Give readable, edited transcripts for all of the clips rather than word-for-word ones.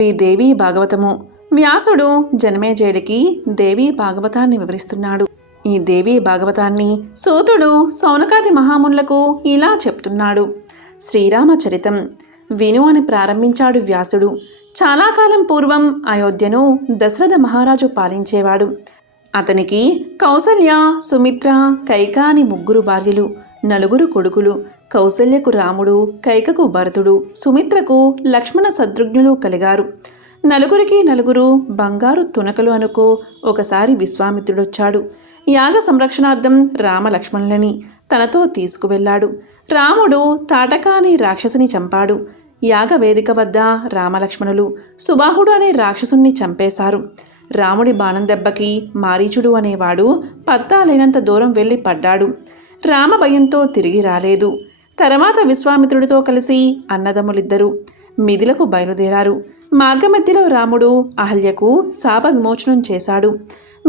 శ్రీ దేవీ భాగవతము. వ్యాసుడు జనమేజయుడికి దేవీ భాగవతాన్ని వివరిస్తున్నాడు. ఈ దేవీ భాగవతాన్ని సూతుడు సౌనకాది మహామునులకు ఇలా చెప్తున్నాడు. శ్రీరామచరితం విను అని ప్రారంభించాడు వ్యాసుడు. చాలా కాలం పూర్వం అయోధ్యను దశరథ మహారాజు పాలించేవాడు. అతనికి కౌసల్య, సుమిత్ర, కైక అని 3 భార్యలు, 4 కొడుకులు. కౌసల్యకు రాముడు, కైకకు భరతుడు, సుమిత్రకు లక్ష్మణ శత్రుఘ్నులు కలిగారు. 4కి 4 బంగారు తునకలు అనుకో. ఒకసారి విశ్వామిత్రుడొచ్చాడు. యాగ సంరక్షణార్థం రామలక్ష్మణులని తనతో తీసుకువెళ్ళాడు. రాముడు తాటక అనే రాక్షసుని చంపాడు. యాగ వేదిక వద్ద రామలక్ష్మణులు సుబాహుడు అనే రాక్షసుణ్ణి చంపేశారు. రాముడి బాణం దెబ్బకి మారీచుడు అనేవాడు పత్తాలేనంత దూరం వెళ్ళి పడ్డాడు. రామ భయంతో తిరిగి రాలేదు. తర్వాత విశ్వామిత్రుడితో కలిసి అన్నదమ్ములిద్దరూ మిథిలకు బయలుదేరారు. మార్గమధ్యలో రాముడు అహల్యకు శాప విమోచనం చేశాడు.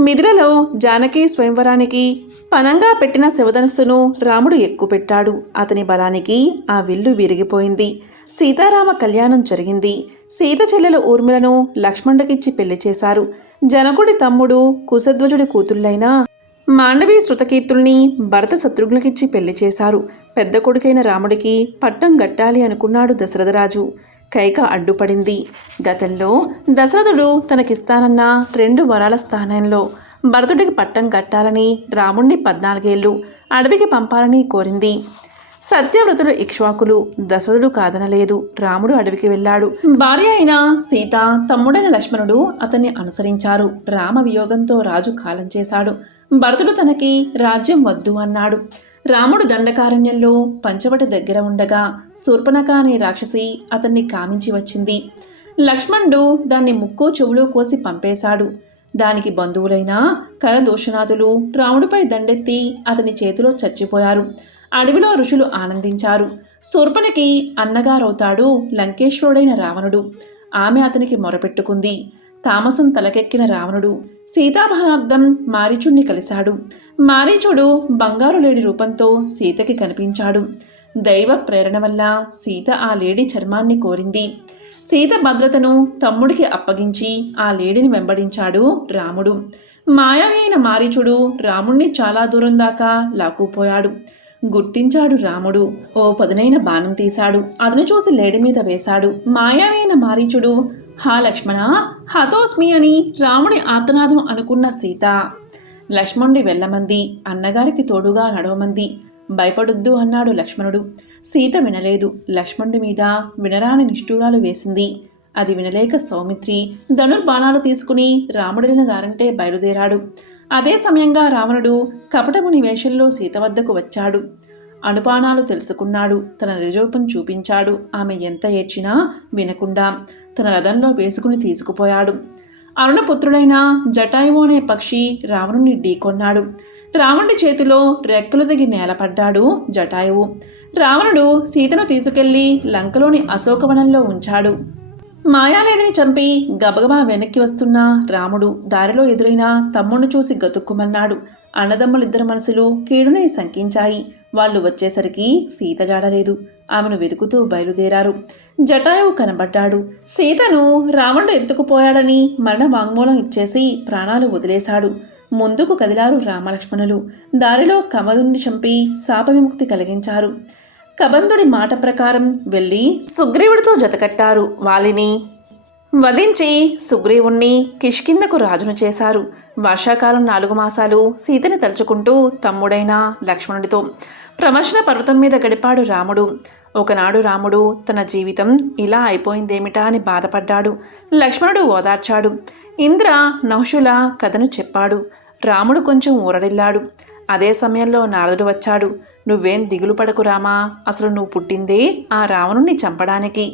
మిథిలలో జానకి స్వయంవరానికి పనంగా పెట్టిన శివధనుస్సును రాముడు ఎక్కుపెట్టాడు. అతని బలానికి ఆ విల్లు విరిగిపోయింది. సీతారామ కళ్యాణం జరిగింది. సీత చెల్లెలు ఊర్మిళను లక్ష్మణుడికిచ్చి పెళ్లి చేశారు. జనకుడి తమ్ముడు కుశధ్వజుడి కూతుళ్ళైన మాండవి శృతకీర్తుల్ని భరత శత్రుఘ్నులకిచ్చి పెళ్లి చేశారు. పెద్ద కొడుకైన రాముడికి పట్టం గట్టాలి అనుకున్నాడు దశరథరాజు. కైక అడ్డుపడింది. గతంలో దశరథుడు తనకిస్తానన్న 2 వరాల స్థానంలో భరతుడికి పట్టం కట్టాలని రాముణ్ణి 14 ఏళ్ళు అడవికి పంపాలని కోరింది. సత్యవ్రతులు ఇక్ష్వాకులు. దశరథుడు కాదనలేదు. రాముడు అడవికి వెళ్ళాడు. భార్య అయిన సీత, తమ్ముడైన లక్ష్మణుడు అతన్ని అనుసరించారు. రామ వియోగంతో రాజు కాలం చేశాడు. భరతుడు తనకి రాజ్యం వద్దు అన్నాడు. రాముడు దండకారణ్యంలో పంచవటి దగ్గర ఉండగా శూర్పణఖ అనే రాక్షసి అతన్ని కామించి వచ్చింది. లక్ష్మణుడు దాన్ని ముక్కు చెవులు కోసి పంపేశాడు. దానికి బంధువులైన కరదూషణాదులు రాముడిపై దండెత్తి అతని చేతిలో చచ్చిపోయారు. అడవిలో ఋషులు ఆనందించారు. శూర్పణఖి అన్నగారవుతాడు లంకేశ్వరుడైన రావణుడు. ఆమె అతనికి మొరపెట్టుకుంది. తామసం తలకెక్కిన రావణుడు సీతాభానార్థం మారీచుణ్ణి కలిశాడు. మారీచుడు బంగారు లేడి రూపంతో సీతకి కనిపించాడు. దైవ ప్రేరణ వల్ల సీత ఆ లేడి చర్మాన్ని కోరింది. సీత భద్రతను తమ్ముడికి అప్పగించి ఆ లేడిని వెంబడించాడు రాముడు. మాయావి అయిన మారీచుడు రాముణ్ణి చాలా దూరం దాకా లాక్కుపోయాడు. గుర్తించాడు రాముడు. ఓ పదునైన బాణం తీశాడు. అతను చూసి లేడి మీద వేశాడు. మాయావి అయిన మారీచుడు హా లక్ష్మణ, హతోస్మి అని రాముడి ఆర్తనాదం అనుకున్న సీత లక్ష్మణుడి వెళ్ళమంది. అన్నగారికి తోడుగా నడవమంది. భయపడొద్దు అన్నాడు లక్ష్మణుడు. సీత వినలేదు. లక్ష్మణుడి మీద వినరాని నిష్ఠూరాలు వేసింది. అది వినలేక సౌమిత్రి ధనుర్బాణాలు తీసుకుని రాముడెళ్ళిన దారంటే బయలుదేరాడు. అదే సమయంగా రావణుడు కపటముని వేషంలో సీత వద్దకు వచ్చాడు. అనుపానాలు తెలుసుకున్నాడు. తన నిజరూపం చూపించాడు. ఆమె ఎంత ఏడ్చినా వినకుండా తన రథంలో వేసుకుని తీసుకుపోయాడు. అరుణపుత్రుడైన జటాయువు అనే పక్షి రావణుణ్ణి ఢీకొన్నాడు. రావణుడి చేతిలో రెక్కలు దిగి నేలపడ్డాడు జటాయువు. రావణుడు సీతను తీసుకెళ్లి లంకలోని అశోకవనంలో ఉంచాడు. మాయాలేడిని చంపి గబగబా వెనక్కి వస్తున్న రాముడు దారిలో ఎదురైన తమ్ముడిని చూసి గతుక్కుమన్నాడు. అన్నదమ్ములిద్దరి మనసులు కీడునే శంకించాయి. వాళ్ళు వచ్చేసరికి సీత జాడలేదు. ఆమెను వెతుకుతూ బయలుదేరారు. జటాయువు కనబడ్డాడు. సీతను రావణుడు ఎత్తుకుపోయాడని మరణ వాంగ్మూలం ఇచ్చేసి ప్రాణాలు వదిలేశాడు. ముందుకు కదిలారు రామలక్ష్మణులు. దారిలో కమదుని చంపి శాప విముక్తి కలిగించారు. కబంధుడి మాట ప్రకారం వెళ్ళి సుగ్రీవుడితో జతకట్టారు. వాలిని వధించి సుగ్రీవుణ్ణి కిష్కిందకు రాజును చేశారు. వర్షాకాలం 4 మాసాలు సీతని తలుచుకుంటూ తమ్ముడైన లక్ష్మణుడితో ప్రమర్శన పర్వతం మీద గడిపాడు రాముడు. ఒకనాడు రాముడు తన జీవితం ఇలా అయిపోయిందేమిటా అని బాధపడ్డాడు. లక్ష్మణుడు ఓదార్చాడు. ఇంద్ర నహుషుల కథను చెప్పాడు. రాముడు కొంచెం ఊరడిల్లాడు. అదే సమయంలో నారదుడు వచ్చాడు. నువ్వేం దిగులు పడకు రామా, అసలు నువ్వు పుట్టిందే ఆ రావణుణ్ణి చంపడానికి.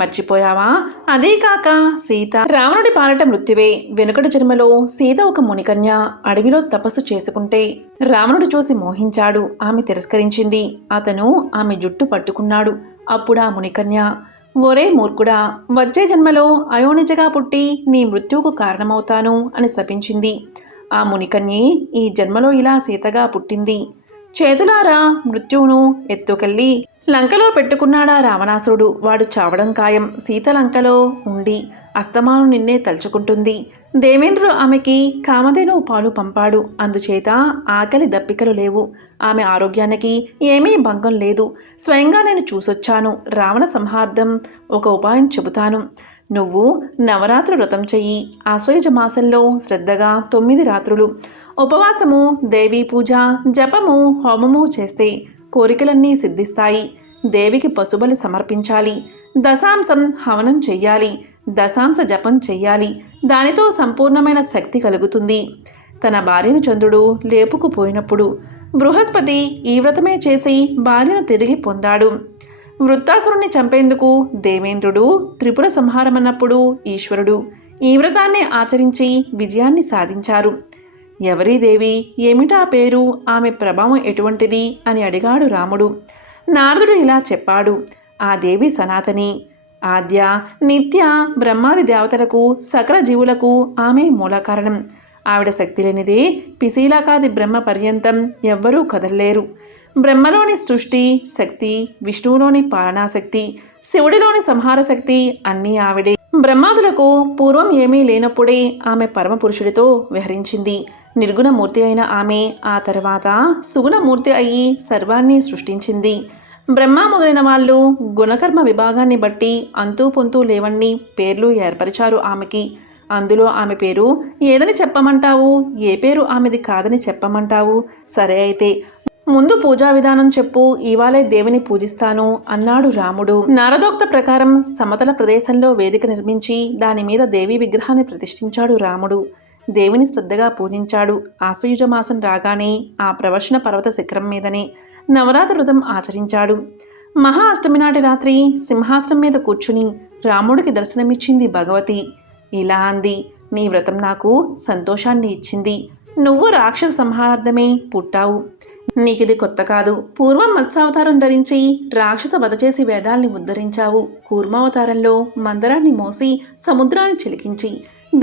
మర్చిపోయావా? అదే కాక సీత రావణుడి పాలట మృత్యువే. వెనుకటి జన్మలో సీత ఒక మునికన్య అడవిలో తపస్సు చేసుకుంటే రావణుడు చూసి మోహించాడు. ఆమె తిరస్కరించింది. అతను ఆమె జుట్టు పట్టుకున్నాడు. అప్పుడు ఆ మునికన్య, ఒరే మూర్ఖుడా, వచ్చే జన్మలో అయోనిజగా పుట్టి నీ మృత్యువుకు కారణమవుతాను అని శపించింది. ఆ మునికన్యే ఈ జన్మలో ఇలా సీతగా పుట్టింది. చేతులారా మృత్యువును ఎత్తుకెళ్ళి లంకలో పెట్టుకున్నాడా రావణాసురుడు. వాడు చావడం ఖాయం. సీత లంకలో ఉండి అస్తమాను నిన్నే తలుచుకుంటుంది. దేవేంద్రుడు ఆమెకి కామధేను పాలు పంపాడు. అందుచేత ఆకలి దప్పికలు లేవు. ఆమె ఆరోగ్యానికి ఏమీ భంగం లేదు. స్వయంగా నేను చూసొచ్చాను. రావణ సంహార్థం ఒక ఉపాయం చెబుతాను. నువ్వు నవరాత్రి వ్రతం చెయ్యి. ఆశ్వయుజ మాసంలో శ్రద్ధగా 9 రాత్రులు ఉపవాసము, దేవీ పూజ, జపము, హోమము చేస్తే కోరికలన్నీ సిద్ధిస్తాయి. దేవికి పశుబలి సమర్పించాలి. దశాంశం హవనం చెయ్యాలి. దశాంశ జపం చెయ్యాలి. దానితో సంపూర్ణమైన శక్తి కలుగుతుంది. తన భార్యను చంద్రుడు లేపుకుపోయినప్పుడు బృహస్పతి ఈ వ్రతమే చేసి భార్యను తిరిగి పొందాడు. వృత్తాసురుణ్ణి చంపేందుకు దేవేంద్రుడు త్రిపుర సంహారమన్నప్పుడు ఈశ్వరుడు ఈ వ్రతాన్ని ఆచరించి విజయాన్ని సాధించారు. ఎవరీ దేవి, ఏమిటా పేరు, ఆమె ప్రభావం ఎటువంటిది అని అడిగాడు రాముడు. నారదుడు ఇలా చెప్పాడు. ఆ దేవి సనాతని, ఆద్య, నిత్య, బ్రహ్మాది దేవతలకు, సకల జీవులకు ఆమె మూల కారణం. ఆవిడ శక్తి లేనిదే పిశీలకాది బ్రహ్మ పర్యంతం ఎవ్వరూ కదలలేరు. బ్రహ్మలోని సృష్టి శక్తి, విష్ణువులోని పాలనాశక్తి, శివుడిలోని సంహార శక్తి అన్నీ ఆవిడే. బ్రహ్మాదులకు పూర్వం ఏమీ లేనప్పుడే ఆమె పరమపురుషుడితో విహరించింది. నిర్గుణమూర్తి అయిన ఆమె ఆ తర్వాత సుగుణమూర్తి అయి సర్వాన్ని సృష్టించింది. బ్రహ్మ మొదలైన వాళ్ళు గుణకర్మ విభాగాన్ని బట్టి అంతూ పొంతూ లేవన్ని పేర్లు ఏర్పరిచారు ఆమెకి. అందులో ఆమె పేరు ఏదని చెప్పమంటావు? ఏ పేరు ఆమెది కాదని చెప్పమంటావు? సరే అయితే ముందు పూజా విధానం చెప్పు, ఇవాళే దేవిని పూజిస్తాను అన్నాడు రాముడు. నారదోక్త ప్రకారం సమతల ప్రదేశంలో వేదిక నిర్మించి దాని మీద దేవి విగ్రహాన్ని ప్రతిష్ఠించాడు రాముడు. దేవిని శ్రద్ధగా పూజించాడు. ఆశ్వయుజ మాసం రాగానే ఆ ప్రవశన పర్వత శిఖరం మీదనే నవరాత్రి వ్రతం ఆచరించాడు. మహా అష్టమి నాటి రాత్రి సింహాసనం మీద కూర్చుని రాముడికి దర్శనమిచ్చింది భగవతి. ఇలా అంది, నీ వ్రతం నాకు సంతోషాన్ని ఇచ్చింది. నువ్వు రాక్షస సంహారార్థమే పుట్టావు. నీకిది కొత్త కాదు. పూర్వం మత్స్యావతారం ధరించి రాక్షస వధ చేసి వేదాల్ని ఉద్ధరించావు. కూర్మావతారంలో మందరాన్ని మోసి సముద్రాన్ని చిలికించి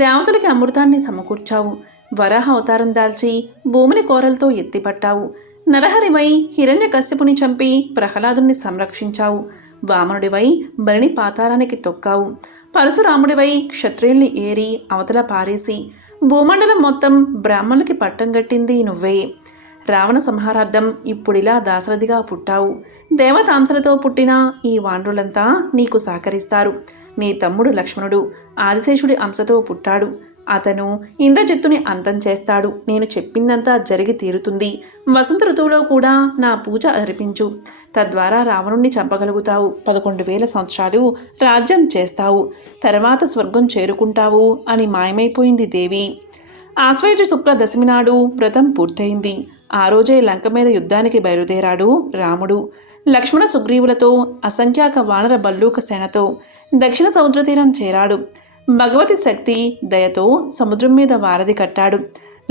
దేవతలకి అమృతాన్ని సమకూర్చావు. వరాహ అవతారం దాల్చి భూమిని కోరలతో ఎత్తిపట్టావు. నరహరివై హిరణ్యకశ్యపుని చంపి ప్రహ్లాదుని సంరక్షించావు. వామనుడివై బలిని పాతాళానికి తొక్కావు. పరశురాముడివై క్షత్రియుల్ని ఏరి అవతల పారేసి భూమండలం మొత్తం బ్రాహ్మణులకి పట్టం గట్టింది నువ్వే. రావణ సంహారార్థం ఇప్పుడిలా దాశరథిగా పుట్టావు. దేవతాంశలతో పుట్టిన ఈ వానరులంతా నీకు సహకరిస్తారు. నీ తమ్ముడు లక్ష్మణుడు ఆదిశేషుడి అంశతో పుట్టాడు. అతను ఇంద్రజిత్తుని అంతం చేస్తాడు. నేను చెప్పిందంతా జరిగి తీరుతుంది. వసంత ఋతువులో కూడా నా పూజ అర్పించు. తద్వారా రావణుణ్ణి చంపగలుగుతావు. 11,000 సంవత్సరాలు రాజ్యం చేస్తావు. తర్వాత స్వర్గం చేరుకుంటావు అని మాయమైపోయింది దేవి. ఆశ్వయుజ శుక్ల దశమి నాడు వ్రతం పూర్తయింది. ఆ రోజే లంక మీద యుద్ధానికి బయలుదేరాడు రాముడు. లక్ష్మణ సుగ్రీవులతో అసంఖ్యాక వానర బల్లూక సేనతో దక్షిణ సముద్ర తీరం చేరాడు. భగవతి శక్తి దయతో సముద్రం మీద వారధి కట్టాడు.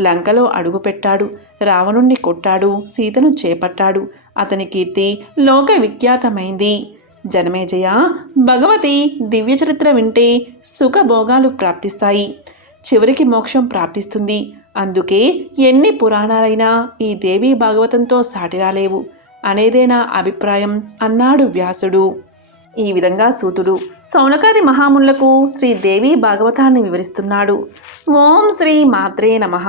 లంకలో అడుగుపెట్టాడు. రావణుణ్ణి కొట్టాడు. సీతను చేపట్టాడు. అతని కీర్తి లోక విఖ్యాతమైంది. జనమేజయ, భగవతి దివ్య చరిత్ర వింటే సుఖభోగాలు ప్రాప్తిస్తాయి. చివరికి మోక్షం ప్రాప్తిస్తుంది. అందుకే ఎన్ని పురాణాలైనా ఈ దేవీ భాగవతంతో సాటిరాలేవు అనేదే నా అభిప్రాయం అన్నాడు వ్యాసుడు. ఈ విధంగా సూతుడు సౌనకాది మహామునులకు శ్రీదేవి భాగవతాన్ని వివరిస్తున్నాడు. ఓం శ్రీ మాత్రే నమః.